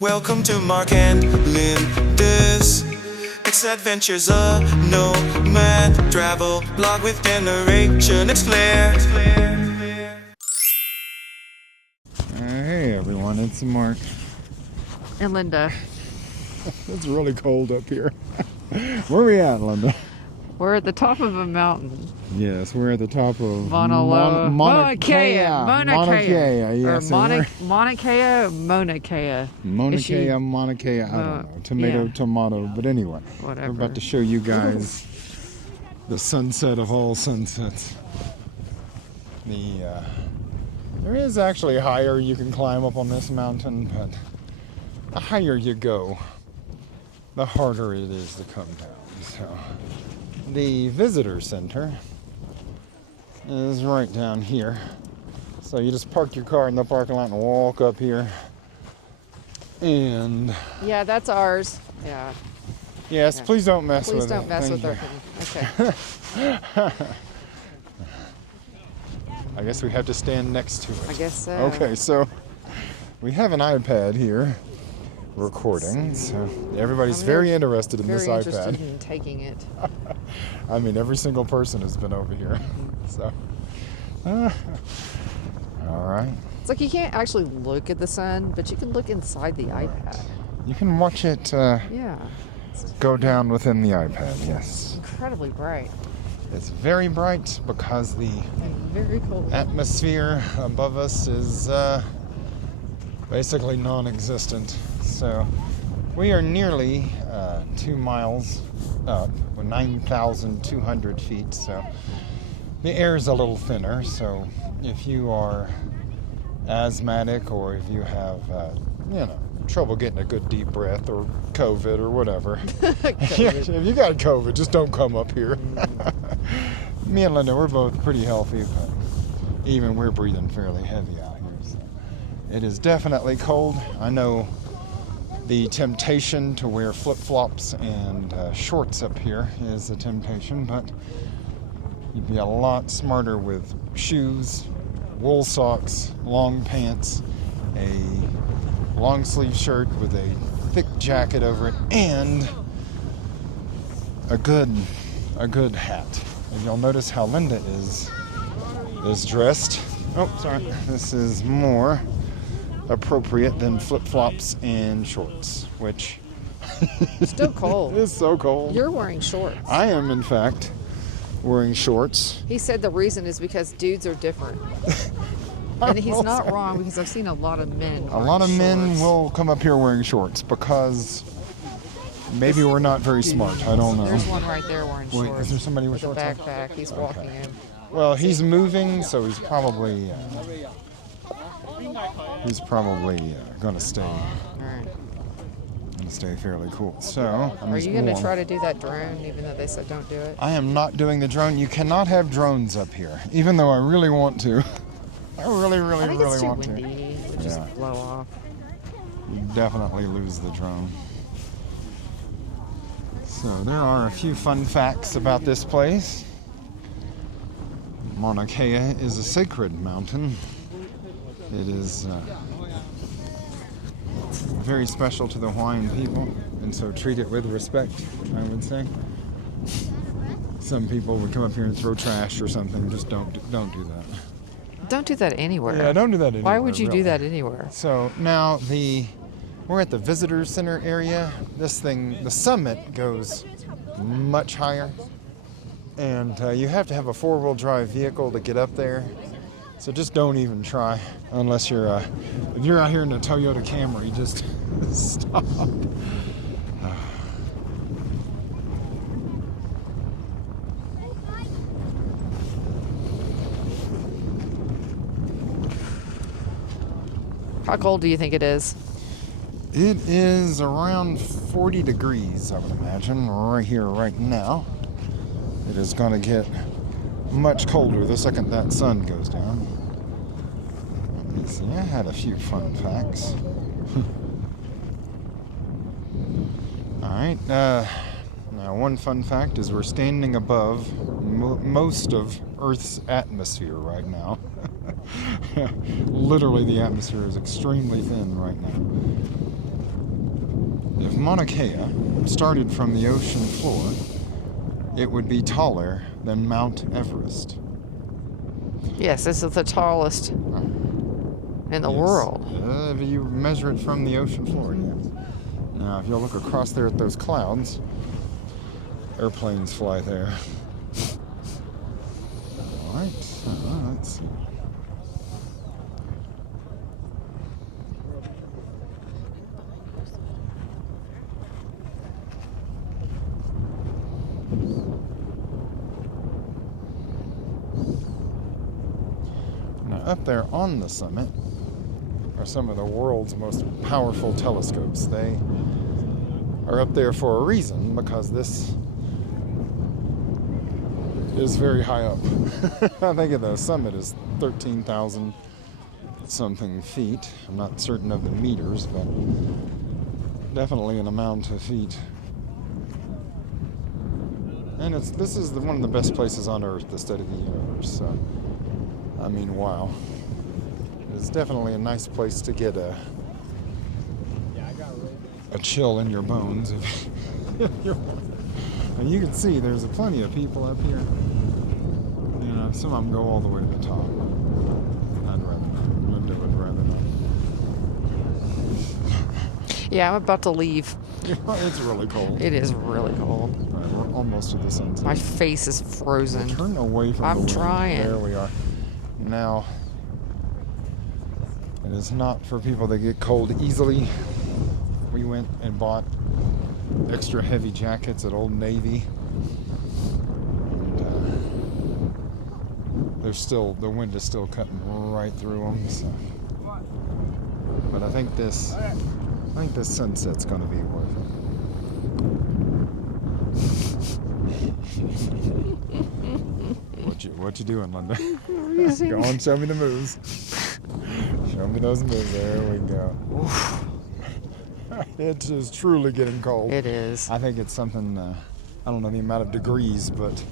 Welcome to Mark and Linda's X-Adventures, a nomad travel blog with generation. It's Claire. Hey everyone, it's Mark. And Linda. It's really cold up here. Where are we at, Linda? We're at the top of a mountain. Yes, we're at the top of Mauna Kea. Yes, Mauna Kea or Mauna Kea? Mauna Kea. I don't know. Tomato. But anyway, Whatever. we're about to show you guys the sunset of all sunsets. There is actually higher you can climb up on this mountain, but the higher you go, the harder it is to come down. So the visitor center is right down here. So you just park your car in the parking lot and walk up here. And yeah, that's ours. Yeah. yes, Yeah. please don't mess Please with don't it. mess with Thank our Okay. I guess we have to stand next to it. I guess so. Okay, so we have an iPad here recording, so everybody's very interested in this Very iPad. interested in taking it. I mean, every single person has been over here. So, all right. It's like you can't actually look at the sun, but you can look inside the iPad. You can watch it Yeah. go down within the iPad, yes. Incredibly bright. It's very bright because the And very cold. atmosphere above us is basically non-existent. So we are nearly 2 miles up. We're 9,200 feet, so the air is a little thinner. So if you are asthmatic or if you have, trouble getting a good deep breath or COVID or whatever, if you got COVID, just don't come up here. Me and Linda, we're both pretty healthy, but even we're breathing fairly heavy out here. So it is definitely cold. I know the temptation to wear flip-flops and shorts up here is a temptation, but you'd be a lot smarter with shoes, wool socks, long pants, a long sleeve shirt with a thick jacket over it, and a good hat. And you'll notice how Linda is dressed. Oh, sorry. This is more appropriate than flip-flops and shorts, which Still cold. is so cold. You're wearing shorts. I am, in fact, wearing shorts. He said the reason is because dudes are different. And he's not wrong, because I've seen a lot of men. A lot of men will come up here wearing shorts because maybe we're not very smart. I don't know. There's one right there wearing shorts. Wait, is there somebody with a shorts on? backpack? He's walking in. Well, he's moving, so he's probably going to stay. All right. Going to stay fairly cool. So, Are you going to try to do that drone, even though they said don't do it? I am not doing the drone. You cannot have drones up here, even though I really want to. I really I think it's too want windy. to. It would just blow off. You definitely lose the drone. So there are a few fun facts about this place. Mauna Kea is a sacred mountain. It is very special to the Hawaiian people, and so treat it with respect, I would say. Some people would come up here and throw trash or something. Just don't do that. Don't do that anywhere. Yeah, don't do that anywhere. Why would you really. do that anywhere? So now we're at the visitor center area. The summit goes much higher, and you have to have a 4-wheel drive vehicle to get up there. So just don't even try unless you're if you're out here in a Toyota Camry, just stop. How cold do you think it is? It is around 40 degrees, I would imagine, right here, right now. It is going to get much colder the second that sun goes down. Let me see, I had a few fun facts. Alright, now one fun fact is we're standing above most of Earth's atmosphere right now. Literally, the atmosphere is extremely thin right now. Mauna Kea started from the ocean floor, it would be taller than Mount Everest. Yes, this is the tallest in the Yes. world. If you measure it from the ocean floor, yes. Now, if you'll look across there at those clouds, airplanes fly there. All right, let's see. Now, up there on the summit are some of the world's most powerful telescopes. They are up there for a reason, because this is very high up. I think the summit is 13,000 something feet. I'm not certain of the meters, but definitely an amount of feet. And this is one of the best places on Earth to study the universe. So, I mean, wow. It's definitely a nice place to get a chill in your bones. And you can see there's plenty of people up here. You know, some of them go all the way to the top. I'd rather not. Linda would rather not. Yeah, I'm about to leave. It's really cold. It is really cold. All right, we're almost to the sunset. My face is frozen. Turn away from I'm the wind. trying. There we are. Now, it is not for people that get cold easily. We went and bought extra heavy jackets at Old Navy. And the wind is still cutting right through them. So. But I think this sunset's going to be worth it. What you doing, Linda? Go on, show me the moves. Show me those moves. There we go. It is truly getting cold. It is. I think it's something, I don't know the amount of degrees, but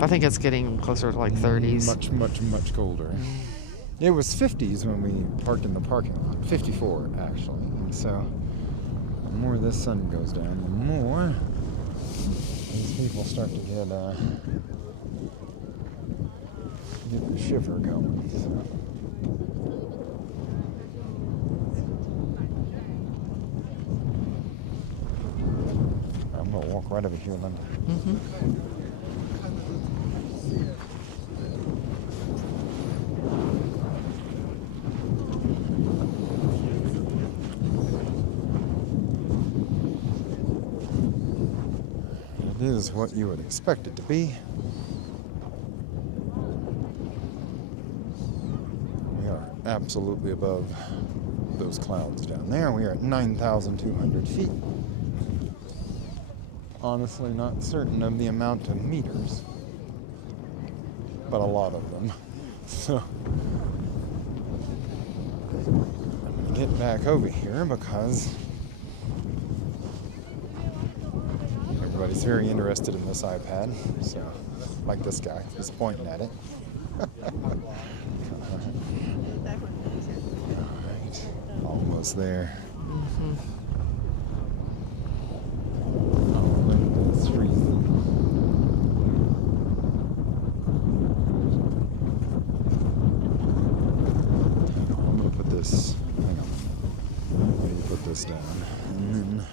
I think it's getting closer to like 30s. much, much, much colder. It was 50s when we parked in the parking lot. 54, actually. So, the more this sun goes down, the more these people start to get the shiver going. So. I'm going to walk right over here, Linda. Mm-hmm. It is what you would expect it to be. We are absolutely above those clouds down there. We are at 9,200 feet. Honestly, not certain of the amount of meters, but a lot of them. So, I'm going to get back over here because everybody's very interested in this iPad. So, like this guy, he's pointing at it. Alright, almost there. Mm-hmm. It's freezing. I'm gonna put this. Hang on. Maybe put this down, and then.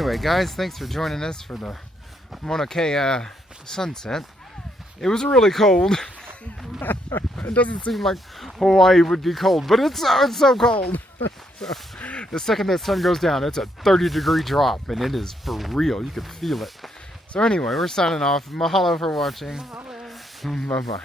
anyway, guys, thanks for joining us for the Mauna Kea sunset. It was really cold. It doesn't seem like Hawaii would be cold, but it's so cold. The second that sun goes down, it's a 30-degree drop, and it is for real. You can feel it. So anyway, we're signing off. Mahalo for watching. Mahalo. Bye-bye.